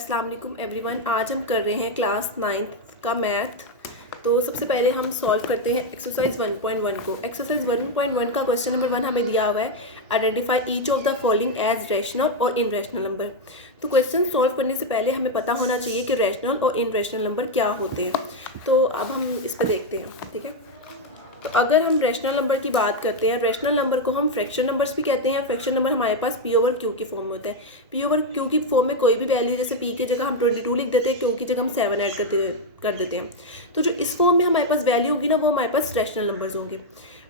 अस्सलाम वालेकुम एवरीवन। आज हम कर रहे हैं क्लास 9th का मैथ। तो सबसे पहले हम सॉल्व करते हैं एक्सरसाइज 1.1 को। एक्सरसाइज 1.1 का क्वेश्चन नंबर 1 हमें दिया हुआ है, identify each of the following as rational और इनरैशनल नंबर। तो क्वेश्चन सॉल्व करने से पहले हमें पता होना चाहिए कि रैशनल और इनरैशनल नंबर क्या होते हैं। तो अब हम इस पर देखते हैं, ठीक है। तो अगर हम रैशनल नंबर की बात करते हैं, रैशनल नंबर को हम फ्रैक्शन नंबर्स भी कहते हैं। फ्रैक्शन नंबर हमारे पास पी ओवर क्यू की फॉर्म में होता है। पी ओवर क्यू की फॉर्म में कोई भी वैल्यू, जैसे पी की जगह हम 22 लिख देते हैं, क्यू की जगह हम 7 ऐड कर देते हैं। तो जो इस फॉर्म में हमारे पास वैल्यू होगी ना, वो हमारे पास रैशनल नंबर्स होंगे।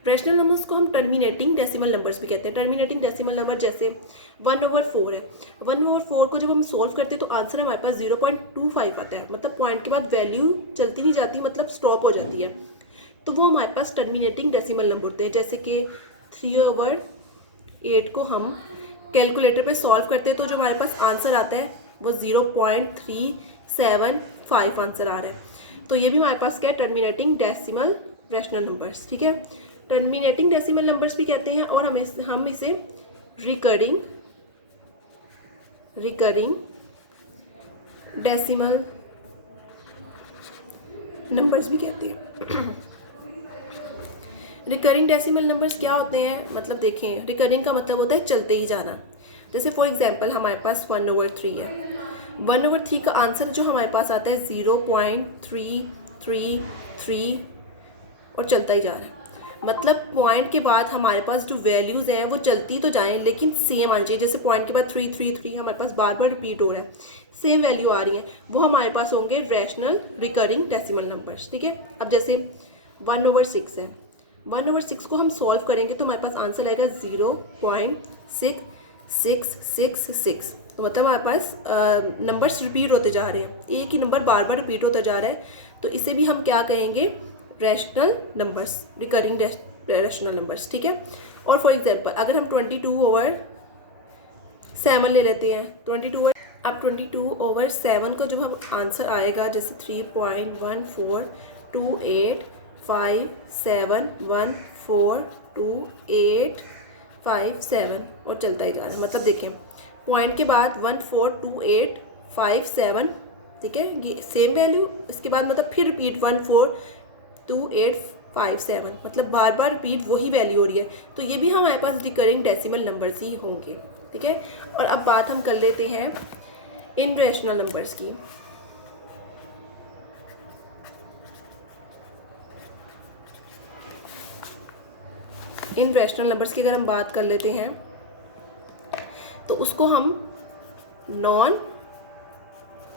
रैशनल नंबर्स को हम टर्मिनेटिंग डेसिमल नंबर्स भी कहते हैं। टर्मिनेटिंग डेसिमल नंबर जैसे 1/4 है। 1/4 को जब हम सोल्व करते हैं तो आंसर हमारे पास 0.25 आता है। मतलब पॉइंट के बाद वैल्यू चलती नहीं जाती, मतलब स्टॉप हो जाती है। तो वो हमारे पास टर्मिनेटिंग डेसिमल नंबर होते हैं। जैसे कि 3/8 को हम कैलकुलेटर पे सॉल्व करते हैं तो जो हमारे पास आंसर आता है वो 0.375 आंसर आ रहा है। तो ये भी हमारे पास क्या है, टर्मिनेटिंग डेसिमल रैशनल नंबर्स, ठीक है। टर्मिनेटिंग डेसिमल नंबर्स भी कहते हैं, और हम इसे रिकरिंग डेसिमल नंबर्स भी कहते हैं। रिकरिंग डेसिमल नंबर्स क्या होते हैं, मतलब देखें, रिकरिंग का मतलब होता है चलते ही जाना। जैसे फॉर एग्जांपल हमारे पास 1/3 है। 1/3 का आंसर जो हमारे पास आता है 0.333 और चलता ही जा रहा है। मतलब पॉइंट के बाद हमारे पास जो वैल्यूज़ हैं वो चलती तो जाएं, लेकिन सेम आनी चाहिए। जैसे पॉइंट के बाद 333 हमारे पास बार बार रिपीट हो रहा है, सेम वैल्यू आ रही है, वो हमारे पास होंगे रैशनल रिकरिंग डेसिमल नंबर्स, ठीक है। अब जैसे 1/6 है। 1/6 को हम सॉल्व करेंगे तो हमारे पास आंसर आएगा 0.6666। तो मतलब हमारे पास नंबर्स रिपीट होते जा रहे हैं, एक ही नंबर बार बार रिपीट होता जा रहा है। तो इसे भी हम क्या कहेंगे, rational numbers, recurring rational numbers, ठीक है। और फॉर एग्जांपल अगर हम 22/7 ले लेते हैं, 22/7 को जब हम आंसर आएगा जैसे 3.142857142857 और चलता ही जा रहा है। मतलब देखें, पॉइंट के बाद 142857, ठीक है, ये सेम वैल्यू, इसके बाद मतलब फिर रिपीट 142857, मतलब बार बार रिपीट वही वैल्यू हो रही है। तो ये भी हमारे पास रिकरिंग डेसिमल नंबर्स ही होंगे, ठीक है। और अब बात हम कर लेते हैं इनरैशनल नंबर्स की। इनरैशनल नंबर्स की अगर हम बात कर लेते हैं तो उसको हम नॉन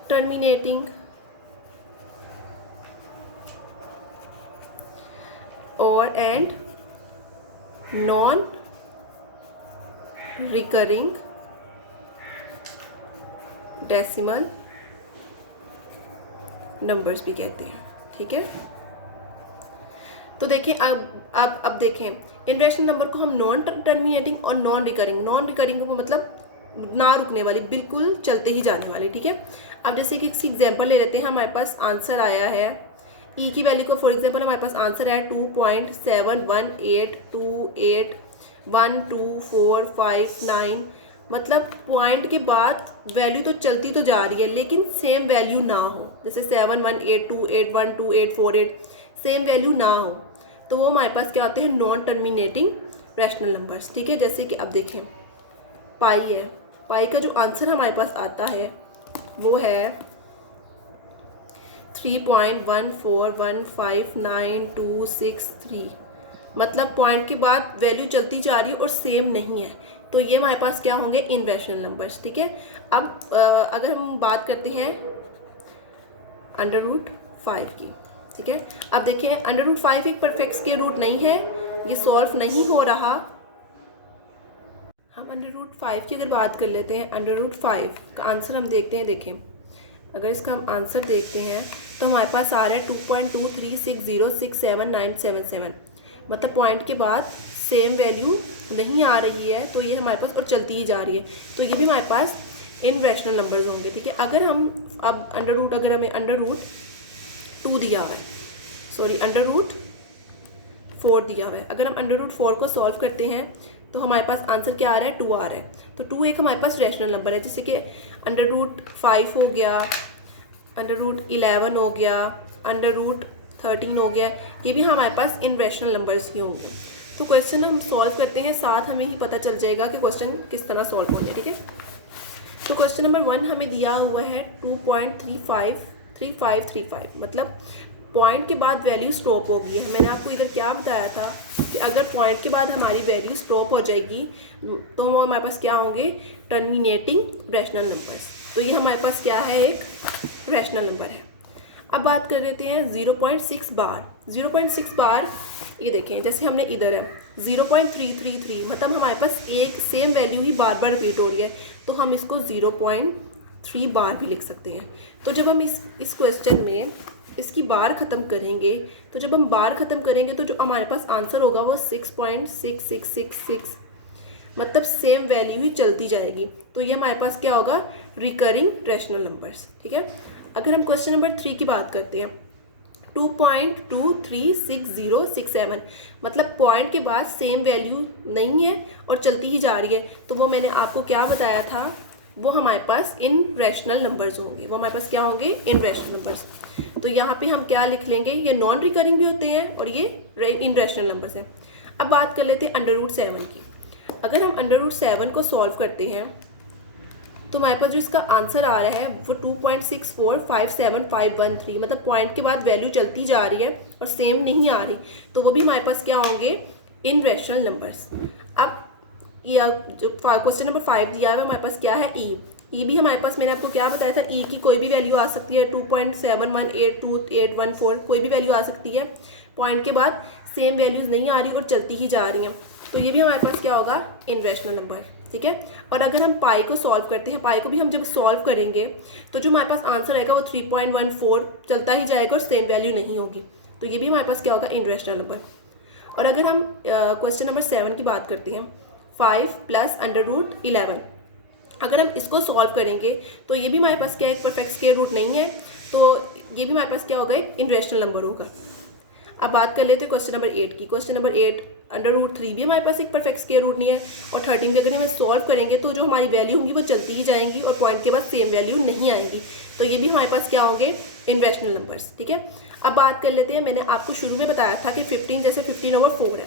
टर्मिनेटिंग और and non recurring decimal numbers भी कहते हैं, ठीक है। तो देखें, अब देखें, इनरैशनल नंबर को हम नॉन टर्मिनेटिंग और नॉन रिकरिंग को मतलब ना रुकने वाली, बिल्कुल चलते ही जाने वाली, ठीक है। अब जैसे कि एक एग्जांपल ले लेते हैं, हमारे पास आंसर आया है ई की वैल्यू को, फॉर एग्जांपल हमारे पास आंसर है 2.718281245 मतलब पॉइंट के बाद वैल्यू तो चलती तो जा रही है, लेकिन सेम वैल्यू ना हो। जैसे 7182811284 सेम वैल्यू ना हो, तो वो हमारे पास क्या होते हैं, नॉन टर्मिनेटिंग रैशनल नंबर्स, ठीक है। जैसे कि अब देखें, पाई है, पाई का जो आंसर हमारे पास आता है वो है 3.1415923, मतलब पॉइंट के बाद वैल्यू चलती जा रही है और सेम नहीं है। तो ये हमारे पास क्या होंगे, इनरैशनल नंबर्स, ठीक है। अब अगर हम बात करते हैं √5 की, ठीक है। अब देखिए, √5 एक परफेक्ट स्क्वायर रूट नहीं है, ये सॉल्व नहीं हो रहा। हम √5 की अगर बात कर लेते हैं, √5 का आंसर हम देखते हैं। देखें, अगर इसका हम आंसर देखते हैं तो हमारे पास आ रहा है 2.23606797, मतलब पॉइंट के बाद सेम वैल्यू नहीं आ रही है, तो ये हमारे पास और चलती ही जा रही है। तो ये भी हमारे पास इनरैशनल नंबर्स होंगे, ठीक है। अगर हम अब अगर हमें √2 दिया हुआ है, √4 दिया हुआ है, अगर हम √4 को सॉल्व करते हैं तो हमारे पास आंसर क्या आ रहा है, 2 आ रहा है। तो 2 एक हमारे पास रैशनल नंबर है, जैसे कि √5 हो गया, √11 हो गया, √13 हो गया, ये भी हमारे पास इन रैशनल नंबर्स ही होंगे। तो क्वेश्चन हम सॉल्व करते हैं, साथ हमें ही पता चल जाएगा कि क्वेश्चन किस तरह सॉल्व होने, ठीक है। तो क्वेश्चन नंबर 1 हमें दिया हुआ है 2.3535, मतलब पॉइंट के बाद वैल्यू स्टॉप हो गई है। मैंने आपको इधर क्या बताया था कि अगर पॉइंट के बाद हमारी वैल्यू स्टॉप हो जाएगी तो वो हमारे पास क्या होंगे, टर्मिनेटिंग रैशनल नंबर्स। तो ये हमारे पास क्या है, एक रैशनल नंबर है। अब बात कर लेते हैं 0.6 बार। 0.6 बार ये देखें, जैसे हमने इधर है 0.333, मतलब हमारे पास एक सेम वैल्यू ही बार बार रिपीट हो रही है, तो हम इसको 0.3 बार भी लिख सकते हैं। तो जब हम इस क्वेश्चन में इसकी बार ख़त्म करेंगे, तो जब हम बार ख़त्म करेंगे तो जो हमारे पास आंसर होगा वो 6.6666, मतलब सेम वैल्यू ही चलती जाएगी। तो ये हमारे पास क्या होगा, रिकरिंग रैशनल नंबर्स, ठीक है। अगर हम क्वेश्चन नंबर 3 की बात करते हैं, 2.236067, मतलब पॉइंट के बाद सेम वैल्यू नहीं है और चलती ही जा रही है, तो वो मैंने आपको क्या बताया था, वो हमारे पास इन रैशनल नंबर्स होंगे। वो हमारे पास क्या होंगे, इन रैशनल नंबर्स। तो यहाँ पे हम क्या लिख लेंगे, ये नॉन रिकरिंग भी होते हैं और ये इन रैशनल नंबर्स हैं। अब बात कर लेते हैं √7 की। अगर हम √7 को सॉल्व करते हैं तो हमारे पास जो इसका आंसर आ रहा है वो 2.6457513, मतलब पॉइंट के बाद वैल्यू चलती जा रही है और सेम नहीं आ रही, तो वो भी हमारे पास क्या होंगे, इन रैशनल नंबर्स। अब या जो क्वेश्चन नंबर 5 दिया है हमारे पास क्या है, ई भी हमारे पास, मैंने आपको क्या बताया था, ई की कोई भी वैल्यू आ सकती है, 2.7182814, कोई भी वैल्यू आ सकती है। पॉइंट के बाद सेम वैल्यूज़ नहीं आ रही और चलती ही जा रही हैं, तो ये भी हमारे पास क्या होगा, इन रैशनल नंबर, ठीक है। और अगर हम पाई को सॉल्व करते हैं, पाई को भी हम जब सॉल्व करेंगे तो जो हमारे पास आंसर आएगा वो 3.14 चलता ही जाएगा और सेम वैल्यू नहीं होगी, तो ये भी हमारे पास क्या होगा, इन रैशनल नंबर। और अगर हम क्वेश्चन नंबर 7 की बात करते हैं, 5 + √11, अगर हम इसको सॉल्व करेंगे तो ये भी हमारे पास क्या, एक परफेक्ट स्क्वायर रूट नहीं है, तो ये भी हमारे पास क्या होगा, एक इनरेशनल नंबर होगा। अब बात कर लेते हैं क्वेश्चन नंबर 8 की। क्वेश्चन नंबर 8 √3 भी हमारे पास एक परफेक्ट स्क्वायर रूट नहीं है, और 13 भी अगर हम सॉल्व करेंगे तो जो हमारी वैल्यू होंगी वो चलती ही जाएंगी और पॉइंट के बाद सेम वैल्यू नहीं आएंगी, तो ये भी हमारे पास क्या होंगे, इनरेशनल नंबर्स, ठीक है। अब बात कर लेते हैं, मैंने आपको शुरू में बताया था कि 15 जैसे 15/4 है,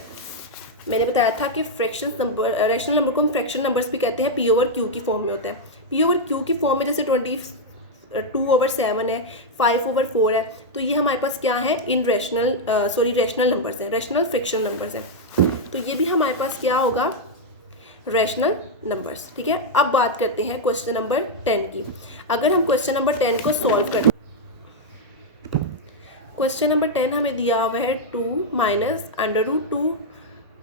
मैंने बताया था कि फ्रैक्शन नंबर, रैशनल नंबर को हम फ्रैक्शन नंबर्स भी कहते हैं, P/Q की फॉर्म में होता है। P/Q की फॉर्म में जैसे 22/7 है, 5/4 है, तो ये हमारे पास क्या है, इन रैशनल नंबर्स हैं, रैशनल फ्रैक्शन नंबर्स हैं, तो ये भी हमारे पास क्या होगा, रैशनल नंबर्स, ठीक है। अब बात करते हैं क्वेश्चन नंबर 10 की। अगर हम क्वेश्चन नंबर 10 को सॉल्व करते हैं, क्वेश्चन नंबर 10 हमें दिया हुआ है 2 - √2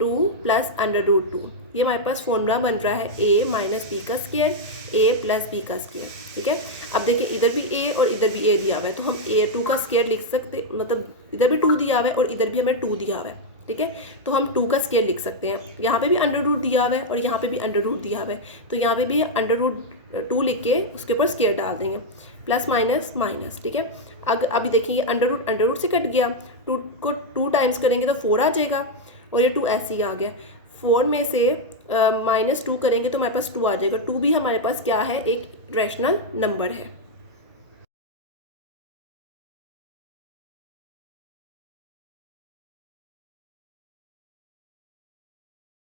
2 + √2, ये हमारे पास फॉर्मूला बन रहा है a - b का स्क्वायर, a + b का स्क्वायर, ठीक है। अब देखिए इधर भी a और इधर भी a दिया हुआ है, तो हम a2 का स्क्वायर लिख सकते, मतलब इधर भी 2 दिया हुआ है और इधर भी हमें 2 दिया हुआ है, ठीक है, तो हम 2 का स्क्वायर लिख सकते हैं। यहाँ पे भी √2 दिया हुआ है और यहाँ पे भी √2 दिया हुआ है, तो यहाँ पे भी √2 लिख के उसके ऊपर स्क्वायर डाल देंगे, प्लस माइनस माइनस, ठीक है। अभी देखिए ये √√, से कट गया, 2 को 2 टाइम्स करेंगे तो 4 आ जाएगा, और ये 2 ऐसे ही आ गया। 4 में से -2 करेंगे तो हमारे पास 2 आ जाएगा। 2 भी हमारे पास क्या है, एक रैशनल नंबर है।